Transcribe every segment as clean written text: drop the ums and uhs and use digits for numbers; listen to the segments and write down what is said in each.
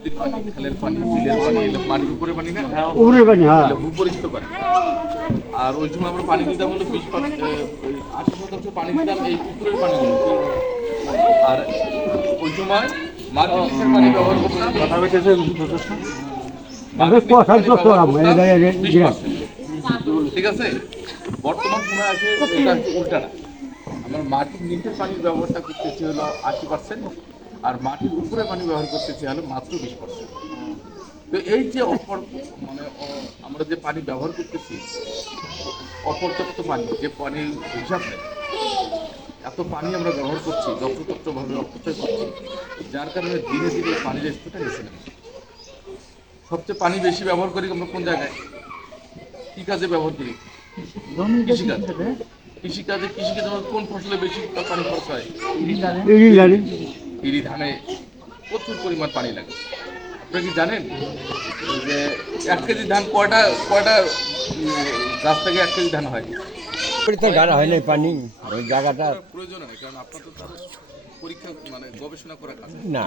নদীর পানি, খালের পানি, বিলের পানি, এগুলো পানির উপরে পানি না, উপরে পানি, হ্যাঁ। এগুলো ভূপরিষ্ঠ পানি। আর ওই সময় আমরা পানি দিতাম হলো 80% পানি দিতাম এই পুকুরের পানিগুলো। আর ওই সময় মাটির নিচের পানি ব্যবহার করতাম। ঠিক আছে, বর্তমান সময় আসে এটা উল্টাটা। আমরা মাটির নিচের পানির ব্যবহারটা করতেছি হলো 80%, আর মাটির উপরে পানি ব্যবহার করতেছি হলো মাত্র 20%। তো এই যে আমরা যে পানি ব্যবহার করতেছি, অপর্যাপ্ত পানি, যে পানির হিসাব নেই, এত পানি আমরা ব্যবহার করছি, যত্রতত্রভাবে অপচয় করছি, যার কারণে ধীরে ধীরে পানির স্তরটা নিচে নামছে। সবচেয়ে পানি বেশি ব্যবহার করি আমরা কোন জায়গায়, কি কাজে ব্যবহার করি? কৃষিকাজে। কৃষিকাজে আমরা কোন ফসলে বেশি পানি খরচ হয়? ইরি ধানে প্রচুর পরিমাণ পানি লাগে। আপনারা কি জানেন যে 1 কেজি ধান কয়টা গাছ থেকে 1 কেজি ধান হয়? গাড়া হয় নাই পানি ওই জায়গাটা প্রয়োজন হয়, কারণ আপনার তো তার পরীক্ষা মানে গবেষণা করা কাজ না।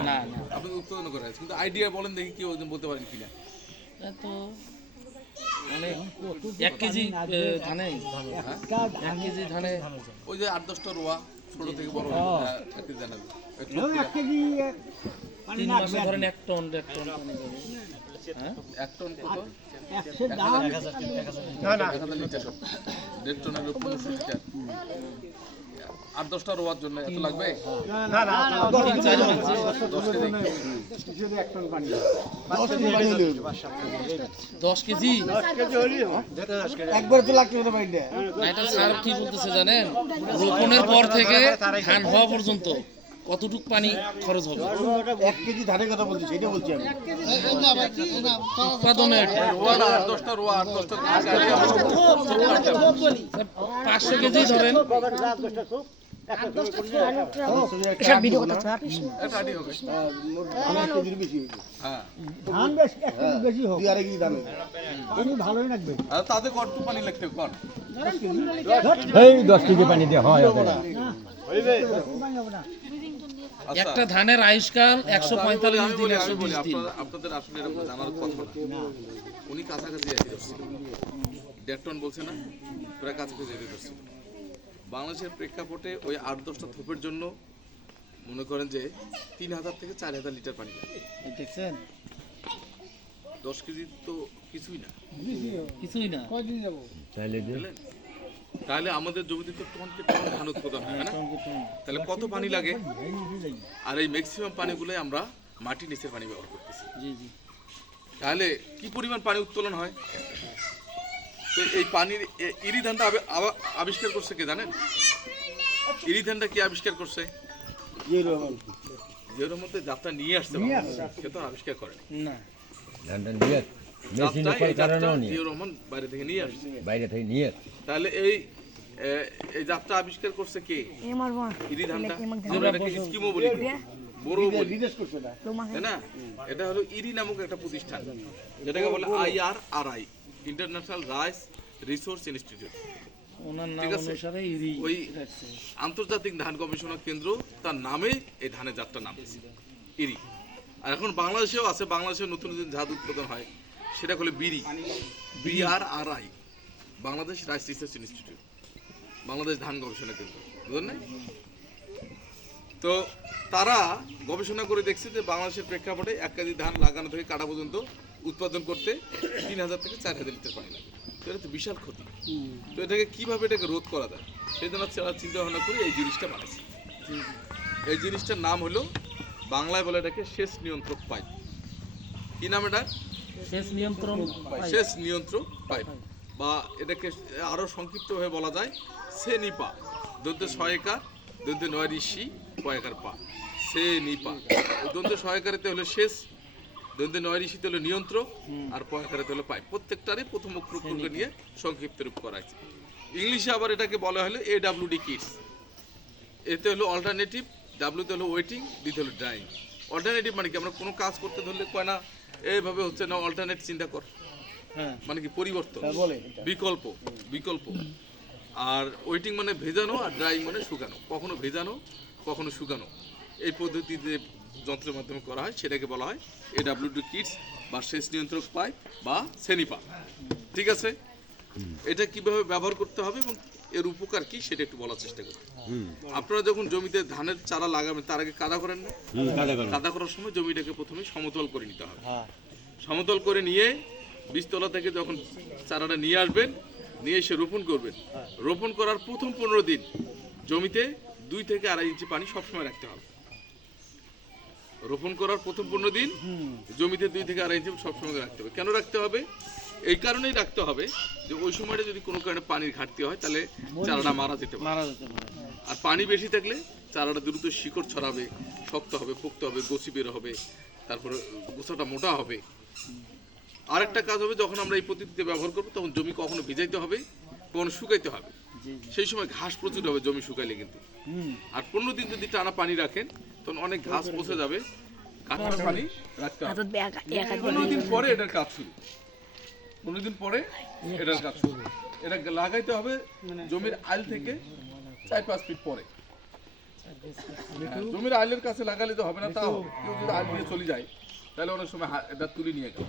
আপনি উৎপাদন করা আছে, কিন্তু আইডিয়া বলেন দেখি কি বলতে পারেন কিনা। তো মানে 1 কেজি ধানে 1 কেজি ধানে ওই যে 8-10টা রোয়া ছোট থেকে বড় থাকতে জানাবে 3 মাসে ধরেন 1 টন পানি যাবে। হ্যাঁ 1 টন কত? 100 1000 লিটার, 1.5 টনের 1500 লিটার। 8-10টা রোয়ার জন্য এত লাগবে? 10 কেজি একবার তো লাগবে না ভাই। এটা স্যার কি বলতেছে জানেন, রোপণের পর থেকে ধান হওয়া পর্যন্ত কতটুক পানি খরচ হবে? 1 কেজি ধানের কথা বলছি, সেটা বলছি আমি। উৎপাদনে 8-10টা রোয়া 8-10টা 500 কেজি ধরেন, তাদের কত পানি লাগতে কর? 10 কেজি পানি দিয়ে হয়। একটা ধানের আয়ুষ্কাল 145 দিন 120 দিন। আপনাদের আসলে এরকম জানার কথা না। উনি কাছাকাছি যেতে ধরছিল, 1.5 টন বলছে না, প্রায় কাছাকাছি যেতে ধরছিল। বাংলাদেশের প্রেক্ষাপটে ওই 8-10টা থোপের জন্য মনে করেন যে 3000 থেকে 4000 লিটার পানি লাগে। দেখছেন 10 কেজি তো কিছুই না, বুঝলেন? তাহলে আমাদের জমিতে তো টন ধান উৎপাদন হয় না, তাহলে কত পানি লাগে? আর এই ম্যাক্সিমাম পানিগুলোই আমরা মাটির নিচের পানি ব্যবহার করতেছি। তাহলে কি পরিমাণ পানি উত্তোলন হয়? তো এই পানির ইরি ধানটা আবিষ্কার করছে কে জানেন? ইরি ধানটা কি আবিষ্কার করছে? জিয়াউর রহমান যাত্রা নিয়ে আসছে, সে তো আবিষ্কার করে না। জিয়াউর রহমান বাইরে থেকে নিয়ে আসছে। তাহলে এই যাত্রা আবিষ্কার করছে কে? ইরি ধানটা স্কিমও বলি, বড় বলি, তাই না? এটা হলো ইরি নামক একটা প্রতিষ্ঠান, যেটাকে বলে IRRI, international rice resource institute. ওই আন্তর্জাতিক ধান গবেষণা কেন্দ্র, তার নামে এই ধানের জাতটা নাম দিয়েছে ইরি। আর এখন বাংলাদেশেও আছে, বাংলাদেশেও নতুন নতুন জাত উৎপাদন হয়, সেটা হলো BRRI, Bangladesh rice research institute, Bangladesh ধান গবেষণা কেন্দ্র, বুঝলেন না? তো তারা গবেষণা করে দেখছে যে বাংলাদেশের প্রেক্ষাপটে 1 কেজি ধান লাগানো থেকে কাটা পর্যন্ত উৎপাদন করতে 3000 থেকে 4000 লিটার পানি লাগে। তো এটা তো বিশাল ক্ষতি। তো এটাকে কিভাবে রোধ করা যায়, সেই জন্য চিন্তা ভাবনা করে এই জিনিসটা বানাইছে। এই জিনিসটার নাম হলো, বাংলায় বলে এটাকে সেচ নিয়ন্ত্রক পাইপ। কি নাম এটা? সেচ নিয়ন্ত্রক পাইপ, বা এটাকে আরো সংক্ষিপ্তভাবে বলা যায় সেনিপা। দন্তে সহায়িকা, দন্তে 9 ঋষি, পয়াকার পা, সেনিপা। দন্তে সহায়িকারিতে হলো সেচ, দন্তে 9 ঋষিতে হলো নিয়ন্ত্রক, আর পয়াকারিতে হলো পাইপ। প্রত্যেকটারই প্রথম অক্ষরকে নিয়ে সংক্ষিপ্ত রূপ করা হয়েছে। ইংলিশে আবার এটাকে বলা হলো AWD কিটস। এতে হলো অল্টারনেটিভ, ডাব্লিউতে হলো ওয়েটিং, ডিতে হলো ড্রাইং। অল্টারনেটিভ মানে কি, আমরা কোনো কাজ করতে ধরলে কয় না এইভাবে হচ্ছে না, অল্টারনেট চিন্তা কর, মানে কি পরিবর্তন, বিকল্প। আর ওয়েটিং মানে ভেজানো, আর ড্রাইং মানে শুকানো, কখনো ভেজানো কখনো শুকানো। এই পদ্ধতিতে যন্ত্রের মাধ্যমে করা হয় সেটাকে বলা হয় AWD কিটস বা সেচ নিয়ন্ত্রক পাইপ বা সেনিপা। ঠিক আছে, এটা কিভাবে ব্যবহার করতে হবে এবং এর উপকার কি সেটা একটু বলার চেষ্টা করি। আপনারা যখন জমিতে ধানের চারা লাগাবেন তার আগে কাদা করেন না? কাদা করার সময় জমিটাকে প্রথমে সমতল করে নিতে হবে। সমতল করে নিয়ে বীজতলা থেকে যখন চারাটা নিয়ে আসবেন, নিয়ে এসে রোপণ করবেন। রোপণ করার প্রথম 15 দিন জমিতে 2 থেকে 2.5 ইঞ্চি পানি সবসময় রাখতে হবে। রোপণ করার প্রথম 15 দিন জমিতে 2 থেকে 2.5 ইঞ্চি সবসময় রাখতে হবে। কেন রাখতে হবে? এই কারণেই রাখতে হবে যে ওই সময়টা যদি কোনো কারণে পানির ঘাটতি হয় তাহলে চারাটা মারা যেতে পারে। আর পানি বেশি থাকলে চারাটা দ্রুত শিকড় ছড়াবে, শক্ত হবে, পোক্ত হবে, গোছি বের হবে, তারপরে গোছাটা মোটা হবে। আরেকটা কাজ হবে, যখন আমরা এই পদ্ধতিতে ব্যবহার করবো তখন জমি কখনো ভিজাইতে হবে, কখনো শুকাইতে হবে। সেই সময় ঘাস প্রচুর হবে জমি শুকাইলে কিন্তু। আর 15 দিন যদি টানা পানি রাখেন তখন অনেক ঘাস পচে যাবে, কাঁচা পানি রাখতে হবে। 15 দিন পরে এটার কাজ শুরু। 15 দিন পরে এটার কাজ শুরু। এটা লাগাইতে হবে জমির আইল থেকে 4-5 ফিট পরে। জমির আইলের কাছে লাগালে তো হবে না, তাও কেউ যদি আইল দিয়ে চলে যায় তাহলে অনেক সময় এটা তুলে নিয়ে গেল,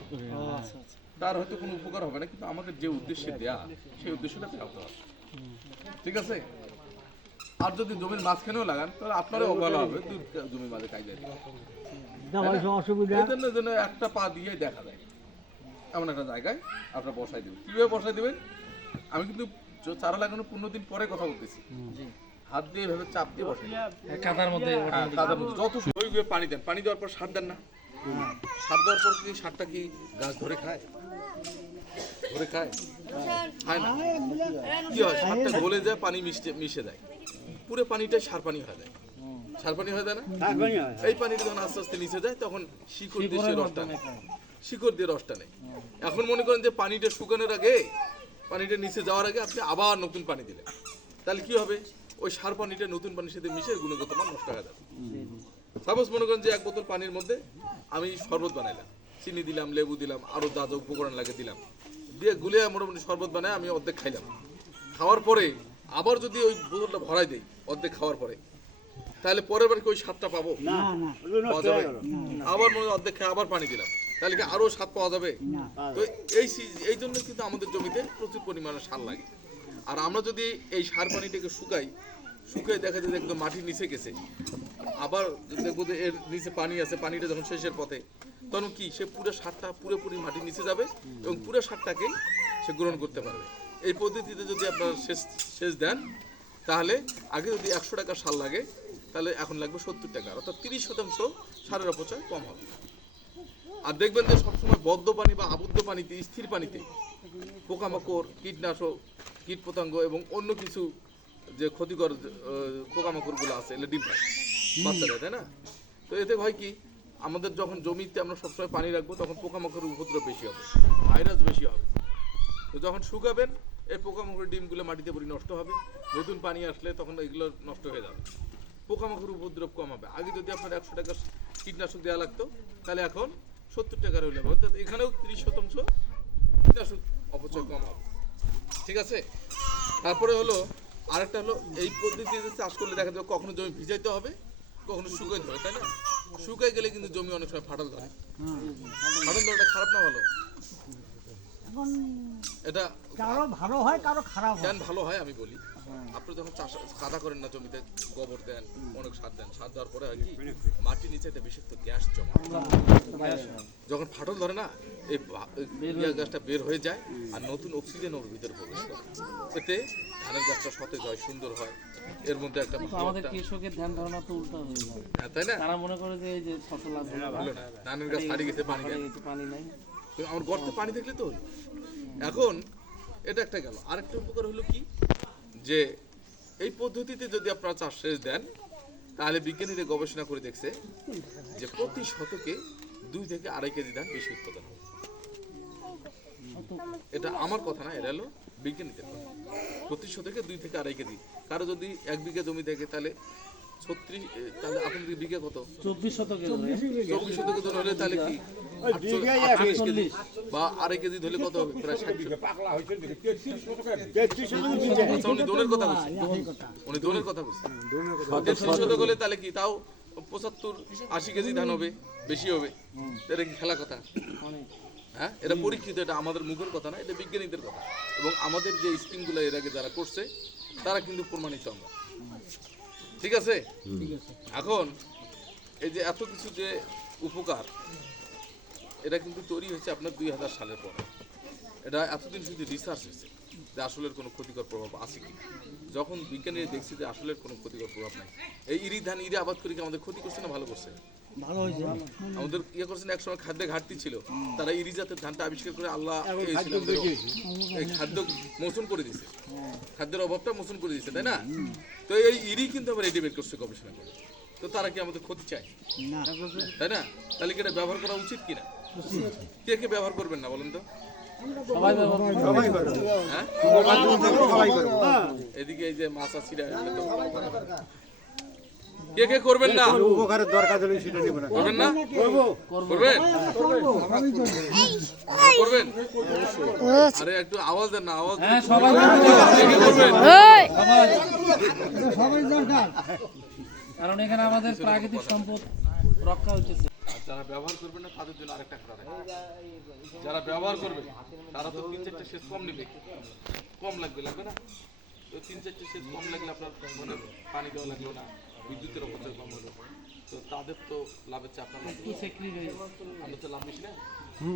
তার হয়তো কোনো উপকার হবে না, কিন্তু আমাদের যে উদ্দেশ্যে দেয়া সেই উদ্দেশ্যটা পেতে হবে। ঠিক আছে? আর যদি জমির মাঝখানেও লাগান তাহলে আপনারও অবহেলা হবে, জমির মাঝে কাজে অসুবিধা এই জন্য একটা পা দিয়ে দেখা যায় এমন একটা জায়গায় আপনারা বসাই দেবেন। কিভাবে বসাই দেবেন? আমি কিন্তু চারা লাগানোর 15 দিন পরে কথা বলতেছি। হাত দিয়ে এভাবে চাপ দিয়ে বসাই কাদার মধ্যে কাদার মধ্যে যত ওইভাবে পানি দেন। পানি দেওয়ার পর সার দেন না? সার দেওয়ার পর কি সারটা কি গাছ ধরে খায়? ধরে খায়? খায় না। কি হয়? সারটা গলে যায়, পানি মিশে যায়, পুরো পানিটাই সার পানি হয়ে যায়। সার পানি হয়ে যায় না? এই পানিটা যখন আস্তে আস্তে নিচে যায় তখন শিকড় দিয়ে সে রসটা নেয়, শিকড় দিয়ে রসটা নেয়। এখন মনে করেন যে পানিটা শুকানোর আগে, পানিটা নিচে যাওয়ার আগে আপনি আবার নতুন পানি দিলেন, তাহলে কি হবে? ওই সার পানিটা নতুন পানির সাথে মিশে গুণগত মান নষ্ট হয়ে যাবে। সাপোজ মনে করেন যে 1 বোতল পানির মধ্যে আমি শরবত বানাইলাম, চিনি দিলাম, লেবু দিলাম, আরো যা যা উপকরণ লাগে দিলাম, দিয়ে গুলিয়ে মোটামুটি শরবত বানায় আমি অর্ধেক খাইলাম। খাওয়ার পরে আবার যদি ওই বোতলটা ভরাই দেই অর্ধেক খাওয়ার পরে, তাহলে পরের বার কি ওই স্বাদটা পাবো? পাওয়া যাবে? আবার মনে হয় অর্ধেক খাই আবার পানি দিলাম, তাহলে কি আরো স্বাদ পাওয়া যাবে? তো এই জন্য কিন্তু আমাদের জমিতে প্রচুর পরিমাণে সার লাগে। আর আমরা যদি এই সার পানিটাকে শুকাই দেখা যায় একদম মাটির নিচে গেছে, আবার দেখবো যে এর নিচে পানি আছে, পানিটা যখন শেষের পথে, তখন কি সে পুরো সারটা পুরোপুরি মাটির নিচে যাবে এবং পুরো সারটাকেই সে গ্রহণ করতে পারবে। এই পদ্ধতিতে যদি আপনারা সেচ দেন তাহলে আগে যদি 100 টাকা সার লাগে তাহলে এখন লাগবে 70 টাকা, অর্থাৎ 30% সারের অপচয় কম হবে। আর দেখবেন যে সবসময় বদ্ধ পানি বা আবদ্ধ পানিতে, স্থির পানিতে পোকামাকড়, কীটনাশক, কীটপতঙ্গ এবং অন্য কিছু যে ক্ষতিকর পোকামাকড়গুলো আছে এগুলো ডিম পায়, বাচ্চা দেয়, তাই না? তো এতে হয় কি, আমাদের যখন জমিতে আমরা সবসময় পানি রাখবো তখন পোকামাকড়ের উপদ্রব বেশি হবে, ভাইরাস বেশি হবে। তো যখন শুকাবেন এই পোকামাকড়ের ডিমগুলো মাটিতে পড়ে নষ্ট হবে, নতুন পানি আসলে তখন এগুলো নষ্ট হয়ে যাবে, পোকামাকড়ের উপদ্রব কম হবে। আগে যদি আপনার 100 টাকা কীটনাশক দেওয়া লাগতো তাহলে এখন 70 টাকার হইলে হবে, অর্থাৎ এখানেও 30% কীটনাশক অপচয় কম হবে। ঠিক আছে? তারপরে হলো আরেকটা হলো, এই পদ্ধতিতে চাষ করলে দেখা যাবে কখনো জমি ভিজাইতে হবে, কখনো শুকাইতে হবে, তাই না? শুকাই গেলে কিন্তু জমি অনেক সময় ফাটল ধরে। ফাটল ধরাটা খারাপ না ভালো? এটা কারো ভালো হয়, কারো খারাপ হয়। কেন ভালো হয় আমি বলি। আপনি যখন চাষ কাদা করেন না, জমিতে গোবর দেন, অনেক সার দেন, সার দেওয়ার পরে হয় কি মাটির নিচে একটা বিষাক্ত গ্যাস জমা, যখন ফাটল ধরে না এই গ্যাসটা বের হয়ে যায় আর নতুন অক্সিজেন ওর ভিতরে প্রবেশ করে, এতে ধানের গাছটা সতেজ হয়, সুন্দর হয়। এর মধ্যে একটা আমাদের কৃষকের ধ্যান ধারণা তো উল্টা হয়ে যায়, তাই না? তারা মনে করে যে এই যে ফসল আছে ভালো না, ধানের গাছ হারিয়ে গেছে, পানি দেন, পানি নাই, আমার গর্তে পানি থাকলে তো হলো। এখন এটা একটা গেল। আরেকটা উপকার হলো কি, যে এই পদ্ধতিতে যদি আপনারা চাষ সেচ দেন তাহলে বিজ্ঞানীরা গবেষণা করে দেখছে যে প্রতি শতকে 2 থেকে 2.5 কেজি ধান বেশি উৎপাদন হবে। এটা আমার কথা না, এটা হলো বিজ্ঞানীদের কথা। প্রতি শতকে 2 থেকে 2.5 কেজি। কারো যদি 1 বিঘা জমি থাকে তাহলে 36, তাহলে আপনাদের বিঘা কত? 24 শতকে 24 শতকে ধরে হলে তাহলে কি 48 কেজি বা 2.5 কেজি ধরলে কত হবে? প্রায় 60 কেজি। আচ্ছা, উনি দোনের কথা বলছেন, উনি দোনের কথা বলছেন। 33 শতক হলে তাহলে কি তাও 75-80 কেজি ধান হবে, বেশি হবে। এটা কি খেলা কথা? হ্যাঁ, এটা পরীক্ষিত, এটা আমাদের মুখের কথা না, এটা বিজ্ঞানীদের কথা। এবং আমাদের যে স্কিমগুলো এর আগে যারা করছে তারা কিন্তু প্রমাণিত আমরা। ঠিক আছে? এখন এই যে এত কিছু যে উপকার, এটা কিন্তু তৈরি হয়েছে আপনার 2000 সালের পরে। এটা এতদিন শুধু রিসার্চ হয়েছে যে আসলের কোনো ক্ষতিকর প্রভাব আছে কি। যখন বিজ্ঞানীরা দেখছে যে আসলের কোনো ক্ষতিকর প্রভাব নাই, এই ইরি ধান ইরি আবাদ করে কি আমাদের ক্ষতি করছে না ভালো করছে? ভালো হয়েছে। আমাদের ইয়ে করছেন, একসময় খাদ্যে ঘাটতি ছিল, তারা ইরি জাতের ধানটা আবিষ্কার করে আল্লাহ এই খাদ্য মোচন করে দিয়েছে, খাদ্যের অভাবটা মোচন করে দিয়েছে, তাই না? তো এই ইরি কিন্তু আবার এটি বের করছে গবেষণা করে। তো তারা কি আমাদের ক্ষতি চায়? না, তাই না? তাহলে কি এটা ব্যবহার করা উচিত কিনা? কে কে ব্যবহার করবেন না বলেন তো? হ্যাঁ, এদিকে এই যে মাছ আছিরা, কে কে করবেন না? উপকারের দরকার হলে সেটা নেব না। করবেন না? করবেন? করবেন? আরে একটু আওয়াজ দেন না, আওয়াজ দেন। হ্যাঁ, সবাই কে কে করবেন? সবাই দরকার। কারণ এখানে আমাদের প্রাকৃতিক সম্পদ রক্ষা হচ্ছে। আর যারা ব্যবহার করবেন না তাদের জন্য আরেকটা কথা রাখি। যারা ব্যবহার করবে তারা তো 3-4টা সেচ কম নেবে, কম লাগবে না? তো 3-4টা সেচ কম লাগলে আপনার মানে পানি দেওয়া লাগলো না, বিদ্যুতের অপচয় কম হলো, তো তাদের তো লাভের চেয়ে আপনার লাভ বেশি। আমরা তো লাভ বেশি না?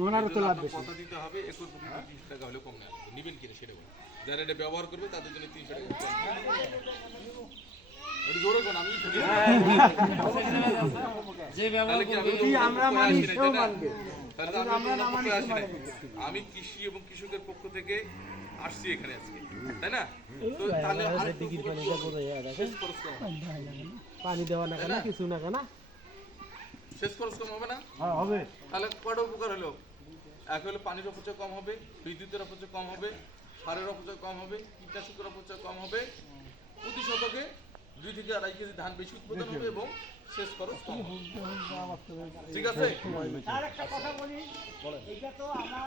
ওনারও তো লাভ বেশি। কথা দিতে হবে, একর প্রতি 30 টাকা হলে কম নেওয়া লাগবে। নিবেন কিনা সেটা বলুন। যারা এটা ব্যবহার করবে তাদের জন্য 300 টাকা কম। একটু জোরে কোন, আমি শুনি। যে ব্যবহার আমি কৃষি এবং কৃষকের পক্ষ থেকে আসছি এখানে আজকে, তাই না? তো তাহলে শেষ খরচ কম হবে। পানি দেওয়া না কেন, কিছু না কেন? শেষ খরচ কম হবে না? হ্যাঁ হবে। তাহলে কয়টা উপকার হলো? এক হলো পানির অপচয় কম হবে, বিদ্যুতের অপচয় কম হবে, সারের অপচয় কম হবে, কীটনাশকের অপচয় কম হবে, প্রতি শতকে 2 থেকে 2.5 কেজি ধান বেশি উৎপাদন হবে এবং শেষ খরচ কম হবে। ঠিক আছে? আর একটা কথা বলি, এটা তো আমার